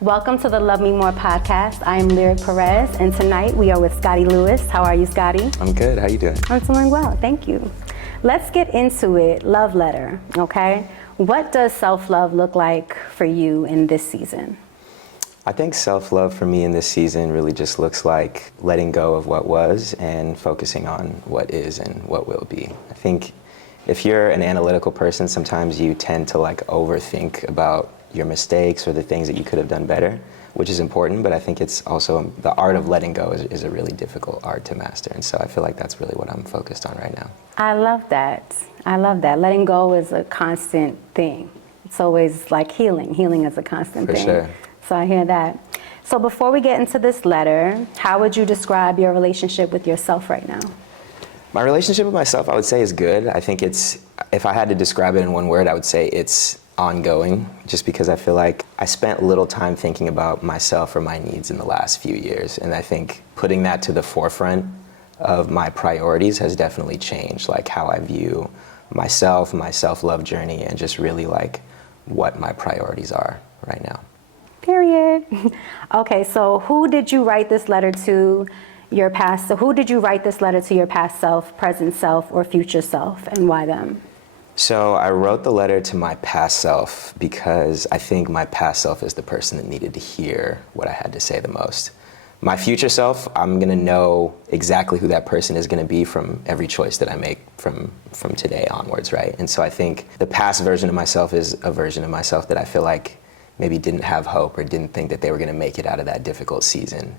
Welcome to the Love Me More podcast. I am Lyric Perez, and tonight we are with Scotty Lewis. How are you, Scotty? I'm good. How you doing? I'm doing well, thank you. Let's get into it. Love letter, okay? What does self-love look like for you in this season? I think self-love for me in this season really just looks like letting go of what was and focusing on what is and what will be. I think if you're an analytical person, sometimes you tend to overthink about your mistakes or the things that you could have done better, which is important, but I think it's also the art of letting go is a really difficult art to master. And so I feel like that's really what I'm focused on right now. I love that. Letting go is a constant thing. It's always like healing. Healing is a constant thing. For sure. So I hear that. So before we get into this letter, how would you describe your relationship with yourself right now? My relationship with myself, I would say, is good. I think if I had to describe it in one word, I would say it's ongoing, just because I feel like I spent little time thinking about myself or my needs in the last few years. And I think putting that to the forefront of my priorities has definitely changed, how I view myself, my self-love journey, and just really what my priorities are right now. Period. Okay, so who did you write this letter to your past? So who did you write this letter to your past self, present self, or future self, and why them? So I wrote the letter to my past self because I think my past self is the person that needed to hear what I had to say the most. My future self, I'm gonna know exactly who that person is gonna be from every choice that I make from today onwards, right? And so I think the past version of myself is a version of myself that I feel like maybe didn't have hope or didn't think that they were gonna make it out of that difficult season.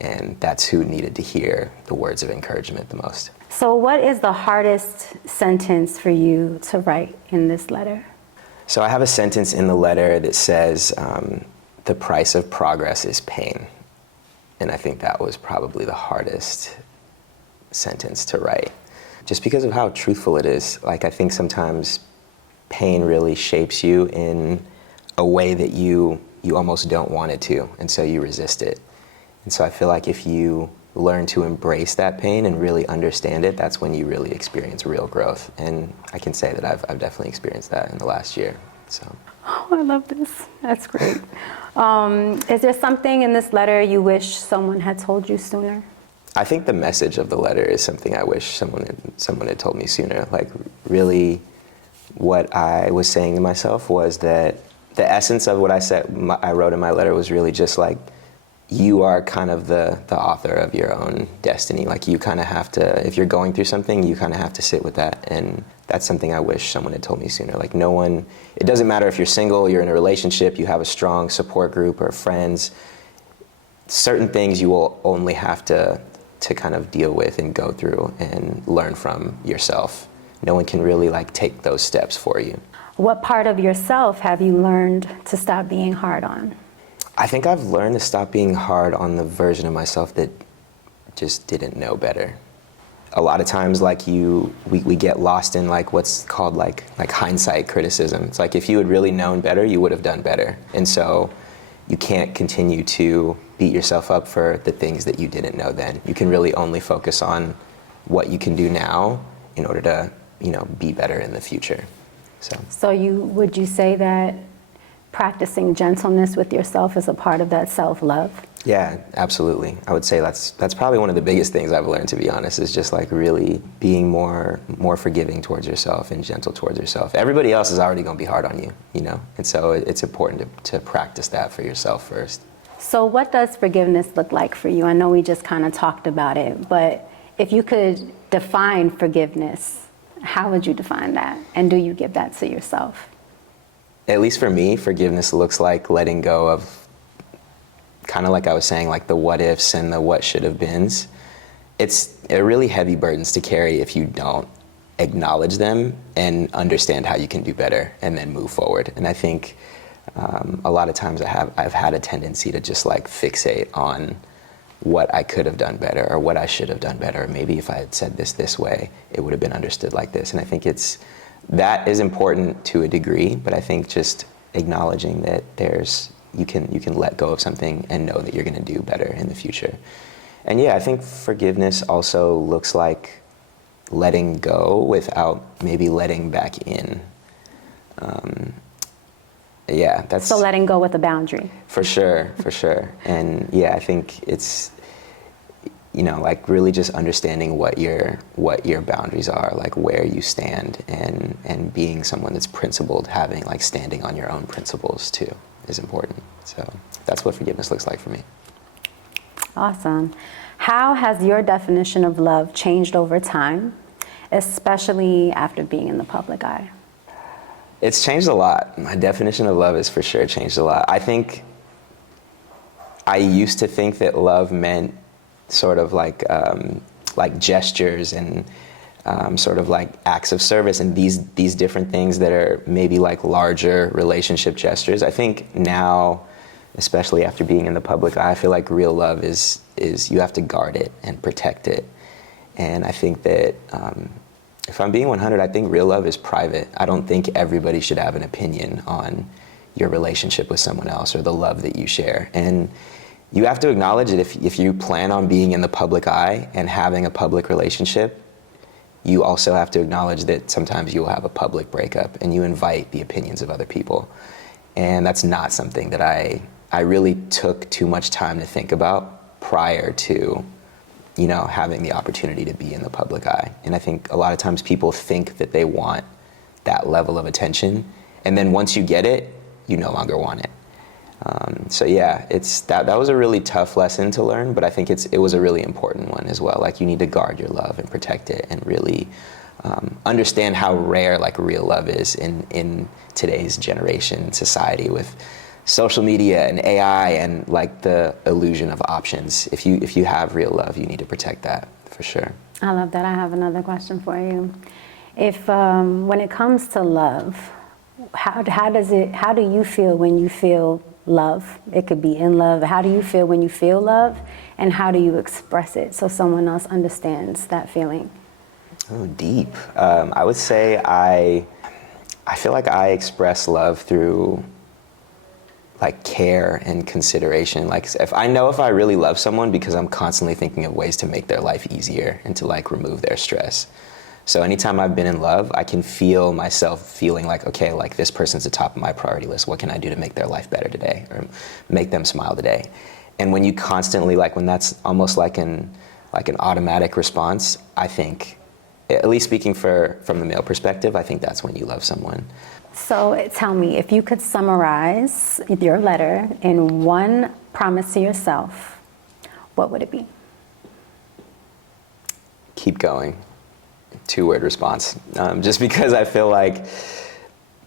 And that's who needed to hear the words of encouragement the most. So what is the hardest sentence for you to write in this letter? So I have a sentence in the letter that says, the price of progress is pain. And I think that was probably the hardest sentence to write, just because of how truthful it is. I think sometimes pain really shapes you in a way that you almost don't want it to, and so you resist it. And so I feel like if you learn to embrace that pain and really understand it, that's when you really experience real growth. And I can say that I've definitely experienced that in the last year. So. Oh, I love this. That's great. Is there something in this letter you wish someone had told you sooner? I think the message of the letter is something I wish someone had told me sooner. Really, what I was saying to myself was that the essence of what I wrote in my letter was really just you are kind of the author of your own destiny. You kind of have to, if you're going through something, you kind of have to sit with that. And that's something I wish someone had told me sooner. No one, it doesn't matter if you're single, you're in a relationship, you have a strong support group or friends. Certain things you will only have to kind of deal with and go through and learn from yourself. No one can really take those steps for you. What part of yourself have you learned to stop being hard on? I think I've learned to stop being hard on the version of myself that just didn't know better. A lot of times, we get lost in what's called hindsight criticism. It's if you had really known better, you would have done better. And so you can't continue to beat yourself up for the things that you didn't know then. You can really only focus on what you can do now in order to, be better in the future. So would you say that practicing gentleness with yourself is a part of that self-love? Yeah, absolutely. I would say that's probably one of the biggest things I've learned, to be honest, is just really being more forgiving towards yourself and gentle towards yourself. Everybody else is already going to be hard on you, And so it's important to practice that for yourself first. So what does forgiveness look like for you? I know we just kind of talked about it, but if you could define forgiveness, how would you define that? And do you give that to yourself? At least for me, forgiveness looks like letting go of, kind of like I was saying, the what ifs and the what should have beens. It's a really heavy burdens to carry if you don't acknowledge them and understand how you can do better and then move forward. And I think a lot of times I've had a tendency to just fixate on what I could have done better or what I should have done better. Or maybe if I had said this way, it would have been understood like this. And I think that is important to a degree, but I think just acknowledging that you can let go of something and know that you're going to do better in the future. And yeah, I think forgiveness also looks like letting go without maybe letting back in. Yeah, that's So letting go with a boundary. for sure, for sure. And yeah, I think it's, like really just understanding what your boundaries are, like where you stand, and being someone that's principled, having like standing on your own principles too is important. So that's what forgiveness looks like for me. Awesome. How has your definition of love changed over time, especially after being in the public eye? It's changed a lot. My definition of love has for sure changed a lot. I think I used to think that love meant sort of like gestures and sort of like acts of service and these different things that are maybe like larger relationship gestures. I think now, especially after being in the public eye, I feel like real love is you have to guard it and protect it. And I think that if I'm being 100, I think real love is private. I don't think everybody should have an opinion on your relationship with someone else or the love that you share. And you have to acknowledge that if you plan on being in the public eye and having a public relationship, you also have to acknowledge that sometimes you will have a public breakup and you invite the opinions of other people. And that's not something that I really took too much time to think about prior to, having the opportunity to be in the public eye. And I think a lot of times people think that they want that level of attention, and then once you get it, you no longer want it. So yeah, that was a really tough lesson to learn, but I think it was a really important one as well. Like you need to guard your love and protect it, and really understand how rare like real love is in today's generation society with social media and AI and like the illusion of options. If you have real love, you need to protect that for sure. I love that. I have another question for you. If when it comes to love, how do you feel when you feel love? It could be in love. How do you feel when you feel love, and how do you express it so someone else understands that feeling? Oh, deep. I would say I feel like I express love through like care and consideration. Like if I really love someone because I'm constantly thinking of ways to make their life easier and to like remove their stress. So anytime I've been in love, I can feel myself feeling like, okay, like this person's the top of my priority list. What can I do to make their life better today or make them smile today? And when you constantly, like when that's almost like an automatic response, I think, at least speaking from the male perspective, I think that's when you love someone. So tell me, if you could summarize your letter in one promise to yourself, what would it be? Keep going. 2-word response. Just because I feel like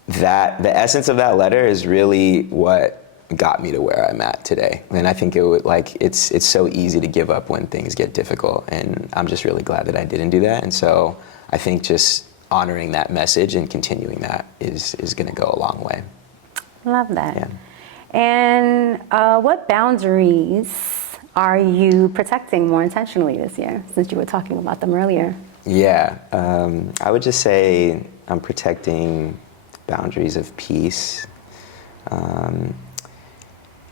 that the essence of that letter is really what got me to where I'm at today. And I think it's so easy to give up when things get difficult. And I'm just really glad that I didn't do that. And so I think just honoring that message and continuing that is going to go a long way. Love that. Yeah. And what boundaries are you protecting more intentionally this year, since you were talking about them earlier? Yeah, I would just say I'm protecting boundaries of peace.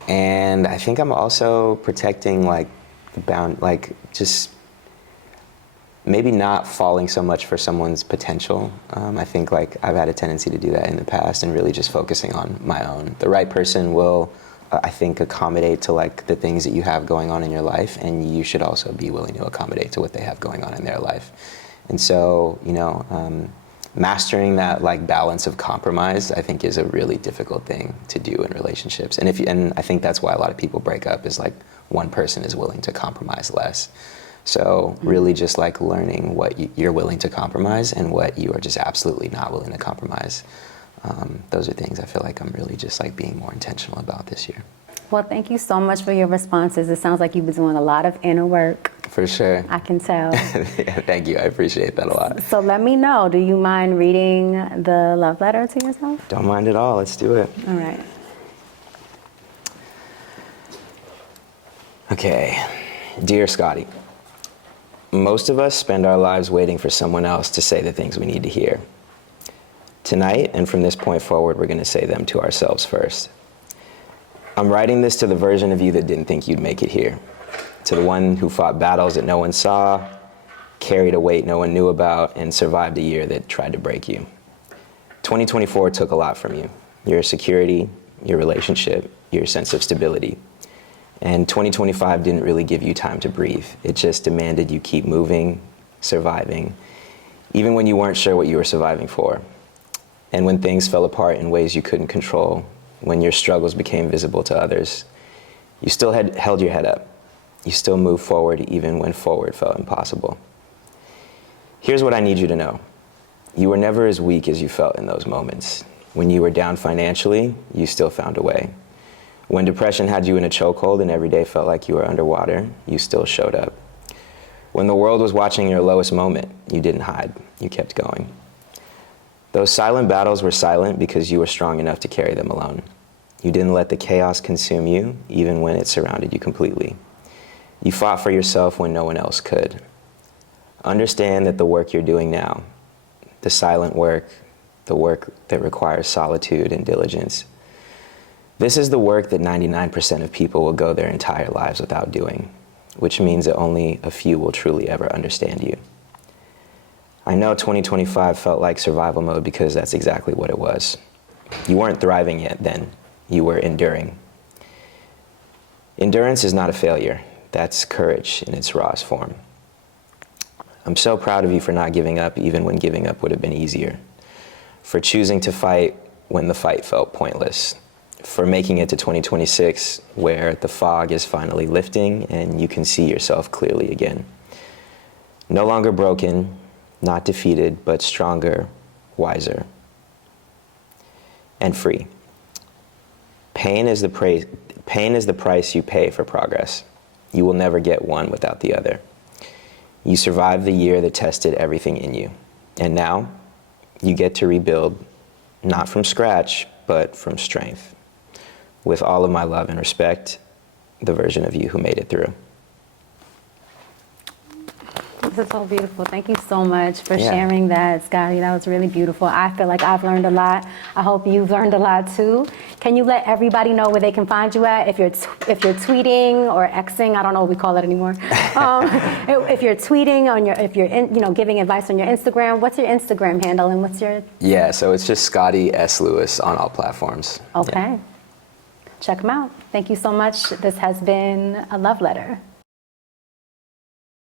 And I think I'm also protecting just maybe not falling so much for someone's potential. I think like I've had a tendency to do that in the past, and really just focusing on my own. The right person will, I think, accommodate to like the things that you have going on in your life, and you should also be willing to accommodate to what they have going on in their life. And so, mastering that like balance of compromise, I think, is a really difficult thing to do in relationships. And I think that's why a lot of people break up, is like one person is willing to compromise less. So really just like learning what you're willing to compromise and what you are just absolutely not willing to compromise. Those are things I feel like I'm really just like being more intentional about this year. Well, thank you so much for your responses. It sounds like you've been doing a lot of inner work. For sure. I can tell. Yeah, thank you. I appreciate that a lot. So let me know, do you mind reading the love letter to yourself? Don't mind at all. Let's do it. All right. Okay. Dear Scotty, most of us spend our lives waiting for someone else to say the things we need to hear. Tonight, and from this point forward, we're going to say them to ourselves first. I'm writing this to the version of you that didn't think you'd make it here. To the one who fought battles that no one saw, carried a weight no one knew about, and survived a year that tried to break you. 2024 took a lot from you. your security, your relationship, your sense of stability. And 2025 didn't really give you time to breathe. It just demanded you keep moving, surviving, even when you weren't sure what you were surviving for. And when things fell apart in ways you couldn't control, when your struggles became visible to others, you still held your head up. You still moved forward even when forward felt impossible. Here's what I need you to know. You were never as weak as you felt in those moments. When you were down financially, you still found a way. When depression had you in a chokehold and every day felt like you were underwater, you still showed up. When the world was watching your lowest moment, you didn't hide. You kept going. Those silent battles were silent because you were strong enough to carry them alone. You didn't let the chaos consume you, even when it surrounded you completely. You fought for yourself when no one else could. Understand that the work you're doing now, the silent work, the work that requires solitude and diligence, this is the work that 99% of people will go their entire lives without doing, which means that only a few will truly ever understand you. I know 2025 felt like survival mode because that's exactly what it was. You weren't thriving yet then, you were enduring. Endurance is not a failure, that's courage in its rawest form. I'm so proud of you for not giving up even when giving up would have been easier, for choosing to fight when the fight felt pointless, for making it to 2026 where the fog is finally lifting and you can see yourself clearly again. No longer broken, not defeated, but stronger, wiser, and free. Pain is the price you pay for progress. You will never get one without the other. You survived the year that tested everything in you, and now you get to rebuild, not from scratch, but from strength. With all of my love and respect, the version of you who made it through. This is so beautiful. Thank you so much for sharing that, Scotty. That was really beautiful. I feel like I've learned a lot. I hope you've learned a lot too. Can you let everybody know where they can find you at? If you're tweeting or Xing, I don't know what we call it anymore. If you're tweeting on if you're giving advice on your Instagram, what's your Instagram handle and what's your? Yeah, so it's just Scotty S. Lewis on all platforms. Okay. Yeah. Check them out. Thank you so much. This has been a love letter.